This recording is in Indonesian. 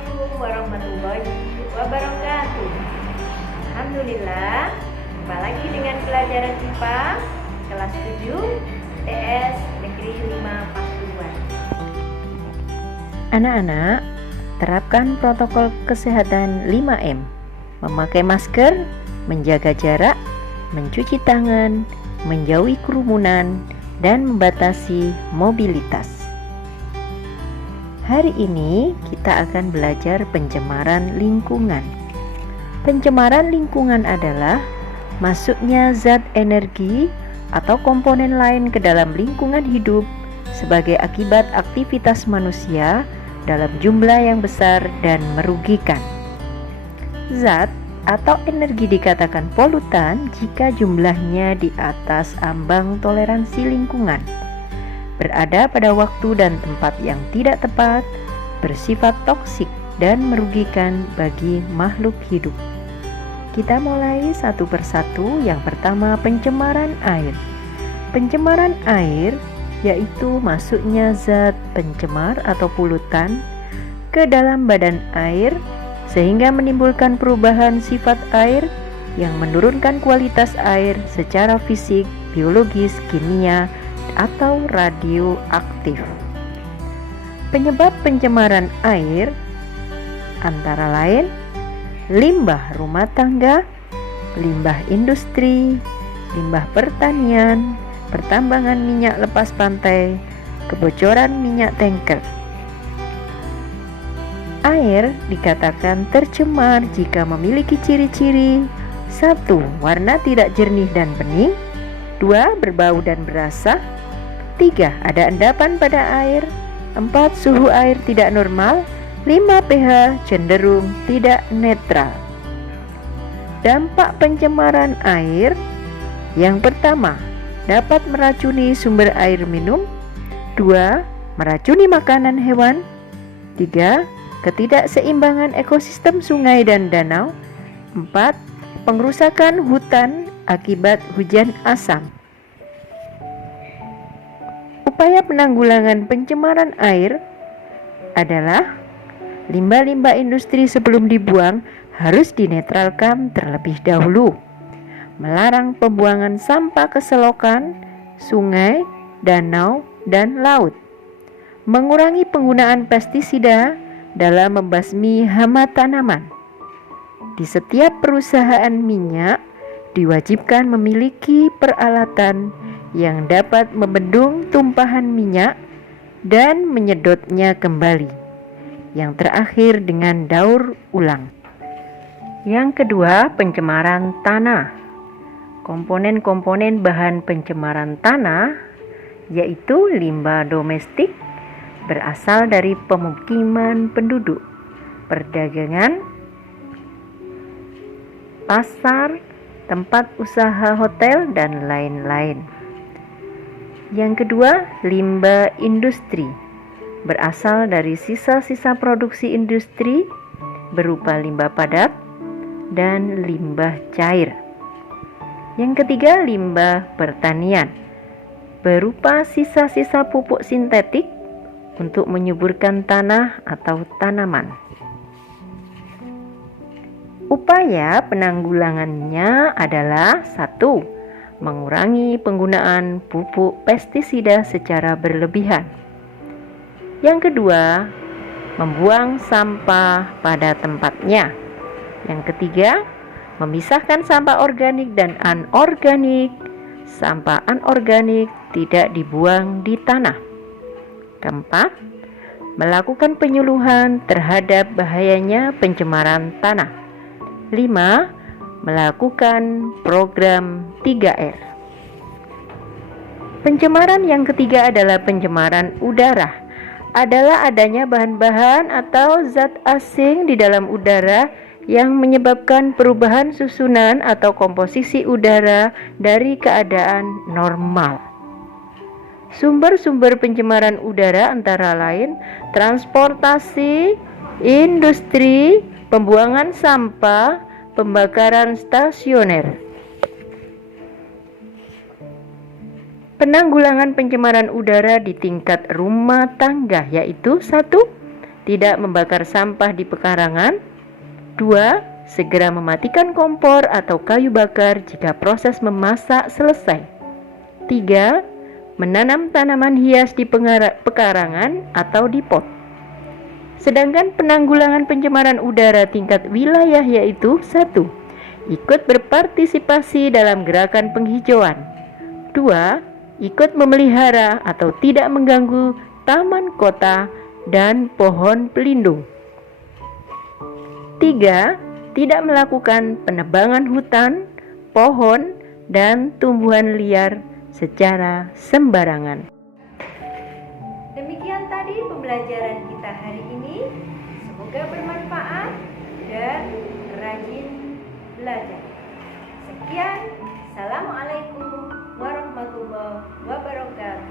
Assalamualaikum warahmatullahi wabarakatuh. Alhamdulillah, jumpa lagi dengan pelajaran IPA kelas 7 TS Negeri 5 Pasuruan. Anak-anak, terapkan protokol kesehatan 5M. Memakai masker, menjaga jarak, mencuci tangan, menjauhi kerumunan, dan membatasi mobilitas. Hari ini kita akan belajar pencemaran lingkungan. Pencemaran lingkungan adalah masuknya zat energi atau komponen lain ke dalam lingkungan hidup sebagai akibat aktivitas manusia dalam jumlah yang besar dan merugikan. Zat atau energi dikatakan polutan jika jumlahnya di atas ambang toleransi lingkungan, berada pada waktu dan tempat yang tidak tepat, bersifat toksik dan merugikan bagi makhluk hidup. Kita mulai satu persatu. Yang pertama, pencemaran air. Pencemaran air yaitu masuknya zat pencemar atau polutan ke dalam badan air sehingga menimbulkan perubahan sifat air yang menurunkan kualitas air secara fisik, biologis, kimia, atau radioaktif. Penyebab pencemaran air antara lain limbah rumah tangga, limbah industri, limbah pertanian, pertambangan minyak lepas pantai, kebocoran minyak tanker. Air dikatakan tercemar jika memiliki ciri-ciri: 1. Warna tidak jernih dan bening, 2. Berbau dan berasa, 3. Ada endapan pada air, 4. Suhu air tidak normal, 5. pH cenderung tidak netral. Dampak pencemaran air: yang pertama, dapat meracuni sumber air minum, 2. Meracuni makanan hewan, 3. Ketidakseimbangan ekosistem sungai dan danau, 4. Pengrusakan hutan akibat hujan asam. Upaya penanggulangan pencemaran air adalah limbah-limbah industri sebelum dibuang harus dinetralkan terlebih dahulu. Melarang pembuangan sampah ke selokan, sungai, danau, dan laut. Mengurangi penggunaan pestisida dalam membasmi hama tanaman. Di setiap perusahaan minyak diwajibkan memiliki peralatan yang dapat membendung tumpahan minyak dan menyedotnya kembali. Yang terakhir dengan daur ulang. Yang kedua, pencemaran tanah. Komponen-komponen bahan pencemaran tanah yaitu limbah domestik berasal dari pemukiman penduduk, perdagangan, pasar, tempat usaha hotel, dan lain-lain. Yang kedua, limbah industri berasal dari sisa-sisa produksi industri berupa limbah padat dan limbah cair. Yang ketiga, limbah pertanian berupa sisa-sisa pupuk sintetik untuk menyuburkan tanah atau tanaman. Upaya penanggulangannya adalah 1. Mengurangi penggunaan pupuk pestisida secara berlebihan. Yang kedua, membuang sampah pada tempatnya. Yang ketiga, memisahkan sampah organik dan anorganik. Sampah anorganik tidak dibuang di tanah. Keempat, melakukan penyuluhan terhadap bahayanya pencemaran tanah. 5. Melakukan program 3R. Pencemaran yang ketiga adalah pencemaran udara. Adalah adanya bahan-bahan atau zat asing di dalam udara yang menyebabkan perubahan susunan atau komposisi udara dari keadaan normal. Sumber-sumber pencemaran udara antara lain transportasi, industri, pembuangan sampah, pembakaran stasioner. Penanggulangan pencemaran udara di tingkat rumah tangga yaitu 1. tidak membakar sampah di pekarangan. 2. Segera mematikan kompor atau kayu bakar jika proses memasak selesai. 3. Menanam tanaman hias di pekarangan atau di pot. Sedangkan penanggulangan pencemaran udara tingkat wilayah yaitu 1. Ikut berpartisipasi dalam gerakan penghijauan. 2. Ikut memelihara atau tidak mengganggu taman kota dan pohon pelindung. 3. Tidak melakukan penebangan hutan, pohon, dan tumbuhan liar secara sembarangan. Demikian tadi pembelajaran kita hari ini. Semoga bermanfaat dan rajin belajar. Sekian, Assalamualaikum warahmatullahi wabarakatuh.